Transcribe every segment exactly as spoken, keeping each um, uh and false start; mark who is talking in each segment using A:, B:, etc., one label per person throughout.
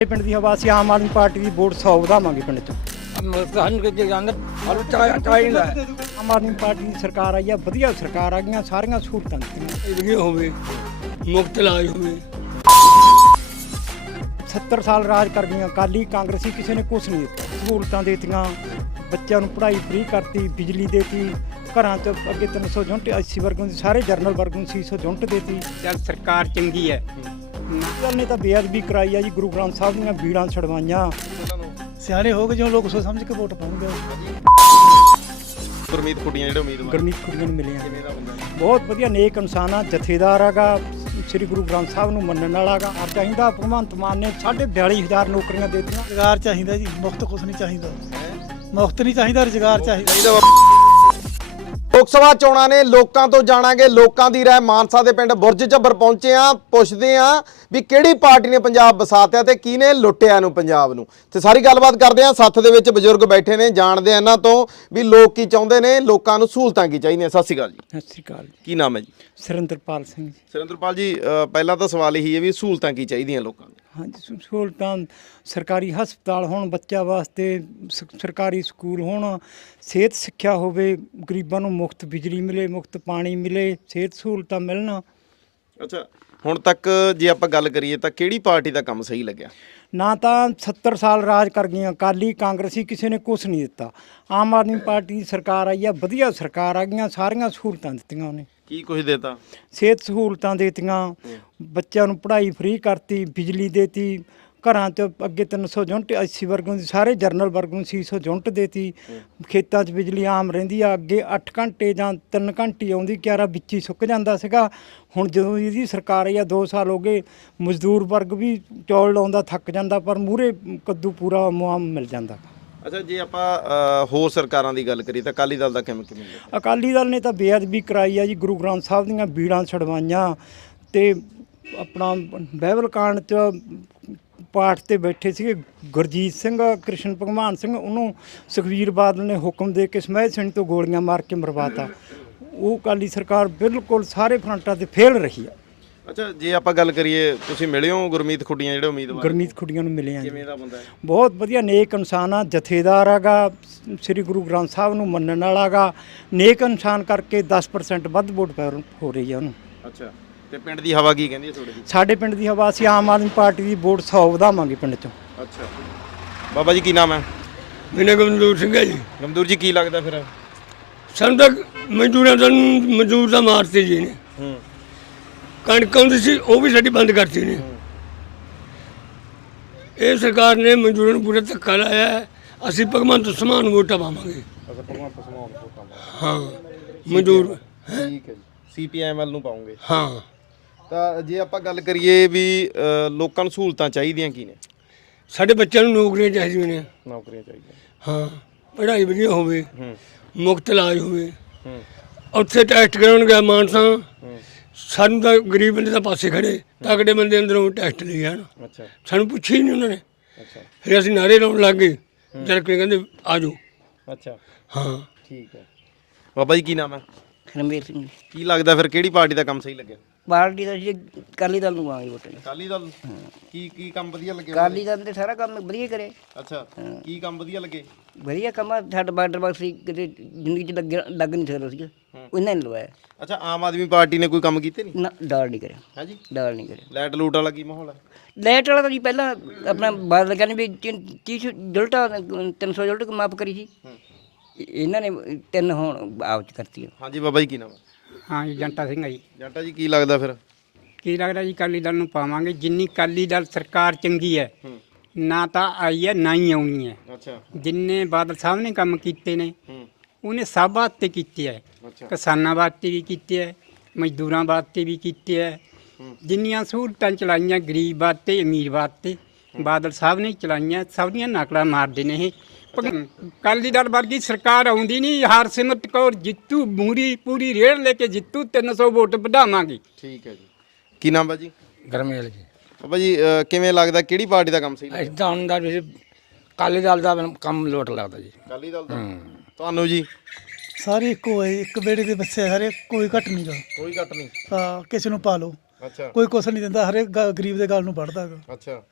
A: ਪਿੰਡ ਦੀ ਹਵਾ ਸੀ ਆਮ ਆਦਮੀ ਪਾਰਟੀ ਦੀ ਵੋਟ ਸੌ ਵਧਾਵਾਂਗੇ ਪਿੰਡ ਚ। ਆਮ ਆਦਮੀ ਪਾਰਟੀ ਦੀ ਸਰਕਾਰ ਆਈ ਆ, ਵਧੀਆ ਸਰਕਾਰ ਆ ਗਈਆਂ, ਸਾਰੀਆਂ ਸਹੂਲਤਾਂ ਦਿੱਤੀਆਂ।
B: ਹੋਵੇ ਮੁਫਤ ਇਲਾਜ ਹੋਵੇ।
A: ਸੱਤਰ ਸਾਲ ਰਾਜ ਕਰ ਗਈਆਂ ਅਕਾਲੀ ਕਾਂਗਰਸੀ, ਕਿਸੇ ਨੇ ਕੁਛ ਨਹੀਂ ਦਿੱਤਾ। ਸਹੂਲਤਾਂ ਦੇਤੀਆਂ, ਬੱਚਿਆਂ ਨੂੰ ਪੜ੍ਹਾਈ ਫ੍ਰੀ ਕਰਤੀ, ਬਿਜਲੀ ਦੇਤੀ, ਘਰਾਂ 'ਚ ਅੱਗੇ ਤਿੰਨ ਸੌ ਯੂਨਿਟ ਐਸੀ ਵਰਗੋਂ ਦੀ, ਸਾਰੇ ਜਰਨਲ ਵਰਗੋਂ ਨੂੰ ਛੇ ਸੌ ਯੂਨਿਟ ਦੇਤੀ। ਚੱਲ ਸਰਕਾਰ ਚੰਗੀ ਹੈ। ਗੱਲ ਨੇ ਤਾਂ ਬੇਅਦਬੀ ਕਰਾਈ ਆ ਜੀ, ਗੁਰੂ ਗ੍ਰੰਥ ਸਾਹਿਬ ਦੀਆਂ ਬੀੜਾਂ ਛਡਵਾਈਆਂ।
C: ਸਿਆਣੇ ਹੋ ਗਏ ਜਿਉਂ ਲੋਕ ਸੋਚ ਸਮਝ ਕੇ ਵੋਟ ਪਾਉਣਗੇ।
D: ਗੁਰਮੀਤ ਖੁੱਡੀਆਂ ਜਿਹੜੇ ਉਮੀਦਵਾਰ
A: ਗੁਰਮੀਤ ਖੁੱਡੀਆਂ ਨੂੰ ਮਿਲੇ ਆ, ਬਹੁਤ ਵਧੀਆ ਨੇਕ ਇਨਸਾਨ ਆ, ਜਥੇਦਾਰ ਹੈਗਾ, ਸ੍ਰੀ ਗੁਰੂ ਗ੍ਰੰਥ ਸਾਹਿਬ ਨੂੰ ਮੰਨਣ ਵਾਲਾ ਹੈਗਾ। ਚਾਹੀਦਾ ਭਗਵੰਤ ਮਾਨ ਨੇ ਸਾਢੇ ਬਿਆਲੀ ਹਜ਼ਾਰ ਨੌਕਰੀਆਂ ਦੇ ਦਿੱਤੀਆਂ।
C: ਰੁਜ਼ਗਾਰ ਚਾਹੀਦਾ ਜੀ, ਮੁਫਤ ਕੁਛ ਨਹੀਂ ਚਾਹੀਦਾ। ਮੁਫਤ ਨਹੀਂ ਚਾਹੀਦਾ, ਰੁਜ਼ਗਾਰ ਚਾਹੀਦਾ।
D: ਲੋਕ ਸਭਾ ਚੋਣਾਂ ਨੇ, ਲੋਕਾਂ ਤੋਂ ਜਾਣਾਂਗੇ ਲੋਕਾਂ ਦੀ ਰਾਏ। ਮਾਨਸਾ ਦੇ ਪਿੰਡ ਬੁਰਜ ਝੱਬਰ ਪਹੁੰਚੇ ਆ, ਪੁੱਛਦੇ ਆ ਵੀ ਕਿਹੜੀ ਪਾਰਟੀ ਨੇ ਪੰਜਾਬ ਵਸਾਤਿਆ ਤੇ ਕਿਹਨੇ ਲੁੱਟਿਆ ਨੂੰ ਪੰਜਾਬ ਨੂੰ, ਤੇ ਸਾਰੀ ਗੱਲਬਾਤ ਕਰਦੇ ਆ। ਸੱਥ ਦੇ ਵਿੱਚ ਬਜ਼ੁਰਗ ਬੈਠੇ ਨੇ, ਜਾਣਦੇ ਆ ਇਹਨਾਂ ਤੋਂ ਵੀ ਲੋਕ ਕੀ ਚਾਹੁੰਦੇ ਨੇ, ਲੋਕਾਂ ਨੂੰ ਸਹੂਲਤਾਂ ਕੀ ਚਾਹੀਦੀਆਂ। ਸਤਿ ਸ਼੍ਰੀ ਅਕਾਲ ਜੀ।
A: ਸਤਿ ਸ਼੍ਰੀ ਅਕਾਲ ਜੀ।
D: ਕੀ ਨਾਮ ਹੈ ਜੀ?
A: ਸੁਰਿੰਦਰਪਾਲ ਸਿੰਘ ਜੀ।
D: ਸੁਰਿੰਦਰਪਾਲ ਜੀ, ਪਹਿਲਾਂ ਤਾਂ ਸਵਾਲ ਇਹੀ ਹੈ ਵੀ ਸਹੂਲਤਾਂ ਕੀ ਚਾਹੀਦੀਆਂ ਲੋਕਾਂ ਨੂੰ?
A: ਹਾਂਜੀ, ਸਹੂਲਤਾਂ ਸਰਕਾਰੀ ਹਸਪਤਾਲ ਹੋਣ, ਬੱਚਿਆਂ ਵਾਸਤੇ ਸ- ਸਰਕਾਰੀ ਸਕੂਲ ਹੋਣ, ਸਿਹਤ ਸਿੱਖਿਆ ਹੋਵੇ, ਗਰੀਬਾਂ ਨੂੰ ਮੁਫਤ ਬਿਜਲੀ ਮਿਲੇ, ਮੁਫਤ ਪਾਣੀ ਮਿਲੇ, ਸਿਹਤ ਸਹੂਲਤਾਂ ਮਿਲਣ।
D: ਅੱਛਾ, ਹੁਣ ਤੱਕ ਜੇ ਆਪਾਂ ਗੱਲ ਕਰੀਏ ਤਾਂ ਕਿਹੜੀ ਪਾਰਟੀ ਦਾ ਕੰਮ ਸਹੀ ਲੱਗਿਆ?
A: ਨਾ ਤਾਂ ਸੱਤਰ ਸਾਲ ਰਾਜ ਕਰ ਗਈਆਂ ਅਕਾਲੀ ਕਾਂਗਰਸੀ, ਕਿਸੇ ਨੇ ਕੁਛ ਨਹੀਂ ਦਿੱਤਾ। ਆਮ ਆਦਮੀ ਪਾਰਟੀ ਦੀ ਸਰਕਾਰ ਆਈ ਆ, ਵਧੀਆ ਸਰਕਾਰ ਆ ਗਈਆਂ, ਸਾਰੀਆਂ ਸਹੂਲਤਾਂ ਦਿੱਤੀਆਂ ਉਹਨੇ।
D: ਕੀ ਕੁਝ ਦੇਤਾ?
A: ਸਿਹਤ ਸਹੂਲਤਾਂ ਦੇਤੀਆਂ, ਬੱਚਿਆਂ ਨੂੰ ਪੜ੍ਹਾਈ ਫ੍ਰੀ ਕਰਤੀ, ਬਿਜਲੀ ਦੇਤੀ, ਘਰਾਂ 'ਚ ਅੱਗੇ ਤਿੰਨ ਸੌ ਯੂਨਿਟ ਐਸੀ ਵਰਗੋਂ ਦੀ, ਸਾਰੇ ਜਰਨਲ ਵਰਗੋਂ ਨੂੰ ਛੇ ਸੌ ਯੂਨਿਟ ਦੇਤੀ। ਖੇਤਾਂ 'ਚ ਬਿਜਲੀ ਆਮ ਰਹਿੰਦੀ ਆ, ਅੱਗੇ ਅੱਠ ਘੰਟੇ ਜਾਂ ਤਿੰਨ ਘੰਟੇ ਆਉਂਦੀ, ਕਿਆਰਾ ਵਿੱਚ ਹੀ ਸੁੱਕ ਜਾਂਦਾ ਸੀਗਾ। ਹੁਣ ਜਦੋਂ ਇਹਦੀ ਸਰਕਾਰ ਆਈ ਆ, ਦੋ ਸਾਲ ਹੋ ਗਏ, ਮਜ਼ਦੂਰ ਵਰਗ ਵੀ ਚੌਲ ਲਾਉਂਦਾ ਥੱਕ ਜਾਂਦਾ, ਪਰ ਮੂਹਰੇ ਕੱਦੂ ਪੂਰਾ ਮੁਆਮ ਮਿਲ ਜਾਂਦਾ।
D: ਅੱਛਾ, ਜੇ ਆਪਾਂ ਹੋਰ ਸਰਕਾਰਾਂ ਦੀ ਗੱਲ ਕਰੀਏ ਤਾਂ ਅਕਾਲੀ ਦਲ ਦਾ ਕਿਵੇਂ ਕਿਵੇਂ ਗਿਆ?
A: ਅਕਾਲੀ ਦਲ ਨੇ ਤਾਂ ਬੇਅਦਬੀ ਕਰਾਈ ਆ ਜੀ, ਗੁਰੂ ਗ੍ਰੰਥ ਸਾਹਿਬ ਦੀਆਂ ਬੀੜਾਂ ਛਡਵਾਈਆਂ ਤੇ ਆਪਣਾ ਬਾਈਬਲ ਕਾਂਡ 'ਚ ਪਾਠ ਤੇ ਬੈਠੇ ਸੀਗੇ ਗੁਰਜੀਤ ਸਿੰਘ, ਕ੍ਰਿਸ਼ਨ ਭਗਵਾਨ ਸਿੰਘ, ਉਹਨੂੰ ਸੁਖਬੀਰ ਬਾਦਲ ਨੇ ਹੁਕਮ ਦੇ ਕੇ ਸਮੈਧ ਸਿੰਘ ਤੋਂ ਗੋਲੀਆਂ ਮਾਰ ਕੇ ਮਰਵਾਤਾ। ਉਹ ਅਕਾਲੀ ਸਰਕਾਰ ਬਿਲਕੁਲ ਸਾਰੇ ਫਰੰਟਾਂ ਤੇ ਫੇਲ ਰਹੀ ਆ।
D: ਅੱਛਾ, ਜੇ ਆਪਾਂ ਗੱਲ ਕਰੀਏ, ਤੁਸੀਂ ਮਿਲੇ ਹੋ ਗੁਰਮੀਤ ਖੁੱਡੀਆਂ ਜਿਹੜੇ ਉਮੀਦਵਾਰ?
A: ਗੁਰਮੀਤ ਖੁੱਡੀਆਂ ਨੂੰ ਮਿਲੇ ਆ।
D: ਕਿਵੇਂ ਦਾ ਬੰਦਾ ਹੈ?
A: ਬਹੁਤ ਵਧੀਆ ਨੇਕ ਇਨਸਾਨ ਆ, ਜਥੇਦਾਰ ਹੈਗਾ, ਸ੍ਰੀ ਗੁਰੂ ਗ੍ਰੰਥ ਸਾਹਿਬ ਨੂੰ ਮੰਨਣ ਵਾਲਾ ਹੈਗਾ। ਨੇਕ ਇਨਸਾਨ ਕਰਕੇ ਦਸ ਪਰਸੈਂਟ ਵੱਧ ਵੋਟ ਪੈ ਹੋ ਰਹੀ ਆ ਉਹਨੂੰ।
D: ਅੱਛਾ, ਤੇ ਪਿੰਡ ਦੀ ਹਵਾ ਕੀ ਕਹਿੰਦੀ ਹੈ ਤੁਹਾਡੇ ਦੀ?
A: ਸਾਡੇ ਪਿੰਡ ਦੀ ਹਵਾ ਸੀ ਆਮ ਆਦਮੀ ਪਾਰਟੀ ਦੀ ਵੋਟ ਸੌ ਵਧਾਵਾਂਗੇ ਪਿੰਡ ਚੋਂ।
D: ਅੱਛਾ, ਬਾਬਾ ਜੀ ਕੀ ਨਾਮ ਹੈ?
B: ਮੇਰਾ ਗਮਦੂਰ ਸਿੰਘ ਹੈ ਜੀ।
D: ਗਮਦੂਰ ਜੀ, ਕੀ ਲੱਗਦਾ ਫਿਰ?
B: ਸਾਨੂੰ ਤਾਂ ਮਜ਼ਦੂਰਾਂ ਦਾ ਮਜ਼ਦੂਰ ਦਾ ਮਾਰਤੇ ਜੀ ਨੇ।
D: ਹੂੰ।
B: ਕਣਕ ਆਉਂਦੀ ਸੀ, ਉਹ ਵੀ ਸਾਡੀ ਬੰਦ ਕਰਤੀ ਨੇ। ਇਹ ਸਰਕਾਰ ਨੇ ਮਜ਼ਦੂਰਾਂ ਨੂੰ ਪੂਰਾ ਧੱਕਾ ਲਾਇਆ ਹੈ। ਅਸੀਂ ਭਗਵੰਤ ਸਮਾਨ ਵੋਟਾਂ ਪਾਵਾਂਗੇ।
D: ਅੱਛਾ, ਭਗਵੰਤ ਸਮਾਨ ਵੋਟਾਂ
B: ਹਾਂ, ਮਜ਼ਦੂਰ।
D: ਠੀਕ ਹੈ ਜੀ, ਸੀਪੀਐਮਐਲ ਨੂੰ ਪਾਉਂਗੇ।
B: ਹਾਂ,
D: ਤਾਂ ਜੇ ਆਪਾਂ ਗੱਲ ਕਰੀਏ ਵੀ ਅ, ਲੋਕਾਂ ਨੂੰ ਸਹੂਲਤਾਂ ਚਾਹੀਦੀਆਂ ਕੀ ਨੇ?
B: ਸਾਡੇ ਬੱਚਿਆਂ ਨੂੰ ਨੌਕਰੀਆਂ ਚਾਹੀਦੀਆਂ ਨੇ।
D: ਨੌਕਰੀਆਂ ਚਾਹੀਦੀਆਂ।
B: ਹਾਂ, ਪੜ੍ਹਾਈ ਵਧੀਆ ਹੋਵੇ,
D: ਹੂੰ
B: ਮੁਫਤ ਇਲਾਜ ਹੋਵੇ।
D: ਹੂੰ
B: ਉੱਥੇ ਟੈਸਟ ਕਰਾਉਣ ਗਿਆ ਮਾਨਸਾ,
D: ਹੂੰ।
B: ਸਾਨੂੰ ਤਾਂ ਗਰੀਬ ਬੰਦੇ ਦਾ ਪਾਸੇ ਖੜੇ, ਤਕੜੇ ਬੰਦੇ ਅੰਦਰੋਂ ਟੈਸਟ ਲਈ ਜਾਣ।
D: ਅੱਛਾ
B: ਸਾਨੂੰ ਪੁੱਛਿਆ ਹੀ ਨਹੀਂ ਉਹਨਾਂ ਨੇ।
D: ਅੱਛਾ
B: ਫਿਰ ਅਸੀਂ ਨਾਰੇ ਲਾਉਣ ਲੱਗ ਗਏ, ਜਦ ਕਿ ਕਹਿੰਦੇ ਆ ਜਾਓ।
D: ਅੱਛਾ,
B: ਹਾਂ,
D: ਠੀਕ ਹੈ। ਬਾਬਾ ਜੀ ਕੀ ਨਾਮ ਹੈ?
E: ਰਣਵੀਰ ਸਿੰਘ।
D: ਕੀ ਲੱਗਦਾ ਫਿਰ ਕਿਹੜੀ ਪਾਰਟੀ ਦਾ ਕੰਮ ਸਹੀ ਲੱਗਿਆ?
E: ਪਾਰਟੀ ਦਾ ਜੀ ਅਕਾਲੀ ਦਲ ਨੂੰ ਆਵਾਂਗੇ ਵੋਟਾਂ।
D: ਅਕਾਲੀ ਦਲ। ਕੀ ਕੀ ਕੰਮ ਵਧੀਆ ਲੱਗੇ?
E: ਅਕਾਲੀ ਦਲ ਤੇ ਸਾਰਾ ਕੰਮ ਵਧੀਆ ਕਰੇ।
D: ਅੱਛਾ, ਕੀ ਕੰਮ ਵਧੀਆ ਲੱਗੇ?
E: ਵਧੀਆ ਕੰਮ ਆ, ਸਾਡਾ ਬਾਰਡਰ ਬਾਕਸ ਸੀ, ਕਿਤੇ ਜ਼ਿੰਦਗੀ 'ਚ ਲੱਗ ਲੱਗ ਨਹੀਂ ਸਕਦਾ ਸੀਗਾ, ਉਹਨਾਂ ਨੇ ਲਵਾਇਆ।
D: ਅੱਛਾ, ਆਮ ਆਦਮੀ ਪਾਰਟੀ ਨੇ ਕੋਈ ਕੰਮ ਕੀਤੇ ਨਹੀਂ?
E: ਨਾ ਡਾਲ ਨਹੀਂ ਕਰਿਆ।
D: ਹੈ ਜੀ,
E: ਡਾਲ ਨਹੀਂ ਕਰਿਆ।
D: ਲਾਈਟ ਲੂਟ ਵਾਲਾ ਕੀ ਮਾਹੌਲ ਹੈ?
E: ਲਾਈਟ ਵਾਲਾ ਤਾਂ ਜੀ ਪਹਿਲਾਂ ਆਪਣਾ ਬਾਦਲ ਕਹਿੰਦੇ ਵੀ ਤੀਹ ਜੁਲਟਾ ਤਿੰਨ ਸੌ ਜੁਲਟ ਮਾਫ ਕਰੀ ਸੀ, ਇਹਨਾਂ ਨੇ ਤਿੰਨ ਹੁਣ ਆਪ 'ਚ ਕਰਤੀ।
D: ਹਾਂਜੀ ਬਾਬਾ ਜੀ ਕੀ ਨਾਮ ਹੈ?
A: ਹਾਂ ਜੀ, ਜੰਟਾ ਸਿੰਘ ਆ ਜੀ।
D: ਜੰਟਾ ਜੀ ਕੀ ਲੱਗਦਾ ਫਿਰ?
A: ਕੀ ਲੱਗਦਾ ਜੀ, ਅਕਾਲੀ ਦਲ ਨੂੰ ਪਾਵਾਂਗੇ। ਜਿੰਨੀ ਅਕਾਲੀ ਦਲ ਸਰਕਾਰ ਚੰਗੀ ਹੈ,
D: ਹੂੰ।
A: ਨਾ ਤਾਂ ਆਈ ਹੈ ਨਾ ਹੀ ਆਉਣੀ ਹੈ।
D: ਅੱਛਾ।
A: ਜਿੰਨੇ ਬਾਦਲ ਸਾਹਿਬ ਨੇ ਕੰਮ ਕੀਤੇ ਨੇ,
D: ਹੂੰ।
A: ਉਹਨੇ ਸਭ ਵਾਸਤੇ ਕੀਤੇ ਹੈ।
D: ਅੱਛਾ।
A: ਕਿਸਾਨਾਂ ਵਾਸਤੇ ਵੀ ਕੀਤੇ ਹੈ, ਮਜ਼ਦੂਰਾਂ ਵਾਸਤੇ ਵੀ ਕੀਤੇ ਹੈ। ਜਿੰਨੀਆਂ ਸਹੂਲਤਾਂ ਚਲਾਈਆਂ ਗਰੀਬ ਵਾਸਤੇ, ਅਮੀਰ ਵਾਸਤੇ, ਬਾਦਲ ਸਾਹਿਬ ਨੇ ਚਲਾਈਆਂ। ਸਭ ਦੀਆਂ ਨਕਲਾਂ ਮਾਰਦੇ ਨੇ ਇਹ। ਅਕਾਲੀ ਦਲ ਵਰਗੀ ਸਰਕਾਰ ਆਉਂਦੀ ਨਹੀਂ। ਹਰਸਿਮਰਤ ਕੌਰ ਜਿੱਤੂ, ਮੂਰੀ ਪੂਰੀ ਰੇੜ ਲੈ ਕੇ ਜਿੱਤੂ, ਤਿੰਨ ਸੌ ਵੋਟ ਵਧਾਵਾਂਗੇ।
D: ਠੀਕ ਹੈ ਜੀ। ਕੀ ਨਾਮ ਹੈ ਜੀ?
F: ਗਰਮੇਲ ਜੀ।
D: ਬਾਬਾ ਜੀ ਅ, ਕਿਵੇਂ ਲੱਗਦਾ ਕਿਹੜੀ ਪਾਰਟੀ ਦਾ ਕੰਮ ਸਹੀ ਲੱਗਦਾ?
F: ਇਦਾਂ ਹੁੰਦਾ ਵੀ ਅਕਾਲੀ ਦਲ ਦਾ ਮੈਨੂੰ ਕੰਮ ਲੋਟ ਲੱਗਦਾ ਜੀ।
D: ਅਕਾਲੀ ਦਲ ਦਾ। ਤੁਹਾਨੂੰ ਜੀ?
C: ਸਾਰੇ ਇੱਕੋ ਹੈ, ਇੱਕ ਬੇੜੇ ਦੇ ਬੱਚੇ ਸਾਰੇ, ਕੋਈ ਘੱਟ ਨਹੀਂ ਗਾ।
D: ਕੋਈ ਘੱਟ ਨਹੀਂ।
C: ਹਾਂ, ਕਿਸੇ ਨੂੰ ਪਾ ਲਓ,
D: ਅੱਛਾ।
C: ਕੋਈ ਕੁਛ ਨਹੀਂ ਦਿੰਦਾ, ਹਰੇਕ ਗ- ਗਰੀਬ ਦੇ ਗੱਲ ਨੂੰ ਵੜਦਾ ਹੈਗਾ।
D: ਅੱਛਾ,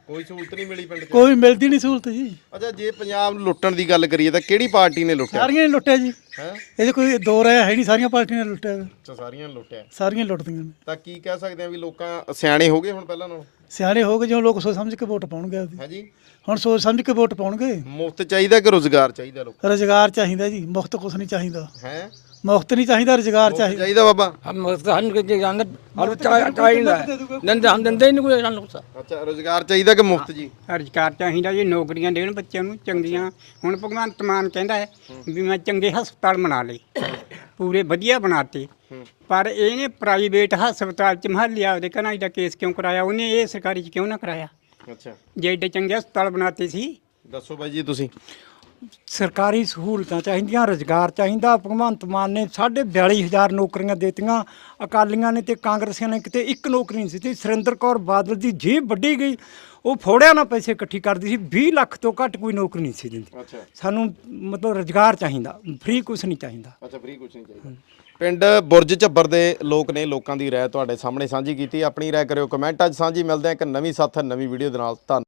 D: ਕੋਈ ਸਹੂਲਤ ਨਹੀਂ ਮਿਲੀ ਪਿੰਡ 'ਚ?
C: ਕੋਈ ਮਿਲਦੀ ਨਹੀਂ ਸਹੂਲਤ ਜੀ।
D: ਅੱਛਾ, ਜੇ ਪੰਜਾਬ ਨੂੰ ਲੁੱਟਣ ਦੀ ਗੱਲ ਕਰੀਏ ਤਾਂ ਕਿਹੜੀ ਪਾਰਟੀ ਨੇ ਲੁੱਟਿਆ
C: ਸਾਰੀਆਂ ਹੀ ਲੁੱਟਿਆ ਜੀ।
D: ਹੈ?
C: ਇਹਦੇ ਕੋਈ ਦੋ ਰਾਏ ਹੈ ਨਹੀਂ, ਸਾਰੀਆਂ ਪਾਰਟੀਆਂ ਨੇ ਲੁੱਟਿਆ।
D: ਅੱਛਾ, ਸਾਰੀਆਂ ਨੇ ਲੁੱਟਿਆ।
C: ਸਾਰੀਆਂ ਲੁੱਟਦੀਆਂ ਨੇ।
D: ਤਾਂ ਕੀ ਕਹਿ ਸਕਦੇ ਆ ਵੀ ਲੋਕਾਂ ਸਿਆਣੇ ਹੋ ਗਏ ਹੁਣ ਪਹਿਲਾਂ ਨਾਲੋਂ?
C: ਸਿਆਣੇ ਹੋ ਗਏ ਜਿਉਂ ਲੋਕ ਸੋਚ ਸਮਝ ਕੇ ਵੋਟ ਪਾਉਣਗੇ ਆਪਦੀ।
D: ਹੈ ਜੀ।
C: ਹੁਣ ਸੋਚ ਸਮਝ ਕੇ ਵੋਟ ਪਾਉਣਗੇ।
D: ਮੁਫਤ ਚਾਹੀਦਾ ਕਿ ਰੋਜ਼ਗਾਰ ਚਾਹੀਦਾ ਲੋਕਾਂ
C: ਰੁਜ਼ਗਾਰ ਚਾਹੀਦਾ ਜੀ, ਮੁਫਤ ਕੁਛ ਨਹੀਂ ਚਾਹੀਦਾ।
D: ਹੈ?
C: ਮੁਫਤ ਨਹੀਂ ਚਾਹੀਦਾ, ਰੁਜ਼ਗਾਰ ਚਾਹੀਦਾ।
D: ਚਾਹੀਦਾ ਬਾਬਾ।
F: ਹਮ ਸਾਨੂੰ ਕਿ ਜਾਂਦੇ ਹਲ ਚਾਹੀਦਾ ਦੰਦੇ ਹਮ ਦੰਦੇ ਨਹੀਂ ਕੋਈ ਸਾਨੂੰ
D: ਅੱਛਾ, ਰੋਜ਼ਗਾਰ ਚਾਹੀਦਾ ਕਿ ਮੁਫਤ ਜੀ?
G: ਰੁਜ਼ਗਾਰ ਚਾਹੀਦਾ ਜੀ, ਨੌਕਰੀਆਂ ਦੇਣ ਬੱਚਿਆਂ ਨੂੰ ਚੰਗੀਆਂ। ਹੁਣ ਭਗਵੰਤ ਮਾਨ ਕਹਿੰਦਾ ਹੈ ਵੀ ਮੈਂ ਚੰਗੇ ਹਸਪਤਾਲ ਬਣਾ ਲਏ, ਪੂਰੇ ਵਧੀਆ ਬਣਾਤੇ, ਪਰ ਇਹਨੇ ਪ੍ਰਾਈਵੇਟ ਹਸਪਤਾਲ ਚ ਮਹੱਲੇ ਆਪਦੇ ਘਰਾਂ ਦਾ ਕੇਸ ਕਿਉਂ ਕਰਾਇਆ? ਉਹਨੇ ਇਹ ਸਰਕਾਰੀ ਚ ਕਿਉਂ ਨਾ ਕਰਾਇਆ?
D: ਅੱਛਾ,
G: ਜੇ ਏਡੇ ਚੰਗੇ ਹਸਪਤਾਲ ਬਣਾਤੇ ਸੀ।
D: ਦੱਸੋ ਬਾਈ ਜੀ ਤੁਸੀਂ।
A: ਸਰਕਾਰੀ ਸਹੂਲਤਾਂ ਚਾਹੀਦੀਆਂ, ਰੁਜ਼ਗਾਰ ਚਾਹੀਦਾ। ਭਗਵੰਤ ਮਾਨ ਨੇ ਸਾਢੇ ਬਿਆਲੀ ਹਜ਼ਾਰ ਨੌਕਰੀਆਂ ਦੇਤੀਆਂ, ਅਕਾਲੀਆਂ ਨੇ ਤੇ ਕਾਂਗਰਸੀਆਂ ਨੇ ਕਿਤੇ ਇੱਕ ਨੌਕਰੀ ਨਹੀਂ ਦਿੱਤੀ। ਸੁਰਿੰਦਰ ਕੌਰ ਬਾਦਲ ਦੀ ਜੇਬ ਵੱਢੀ ਗਈ, ਉਹ ਫੋੜਿਆ ਨਾਲ ਪੈਸੇ ਇਕੱਠੀ ਕਰਦੀ ਸੀ, ਵੀਹ ਲੱਖ ਤੋਂ ਘੱਟ ਕੋਈ ਨੌਕਰੀ ਨਹੀਂ ਸੀ ਦਿੰਦੀ।
D: ਅੱਛਾ
A: ਸਾਨੂੰ ਮਤਲਬ ਰੁਜ਼ਗਾਰ ਚਾਹੀਦਾ, ਫ੍ਰੀ ਕੁਛ ਨਹੀਂ ਚਾਹੀਦਾ।
D: ਅੱਛਾ, ਫ੍ਰੀ ਕੁਝ ਨਹੀਂ ਚਾਹੀਦਾ। ਪਿੰਡ ਬੁਰਜ ਝੱਬਰ ਦੇ ਲੋਕ ਨੇ, ਲੋਕਾਂ ਦੀ ਰਾਏ ਤੁਹਾਡੇ ਸਾਹਮਣੇ ਸਾਂਝੀ ਕੀਤੀ। ਆਪਣੀ ਰਾਏ ਕਰਿਓ ਕਮੈਂਟਾਂ 'ਚ ਸਾਂਝੀ। ਮਿਲਦੇ ਆ ਇੱਕ ਨਵੀਂ ਸਾਥ ਨਵੀਂ ਵੀਡੀਓ ਦੇ ਨਾਲ। ਧੰਨ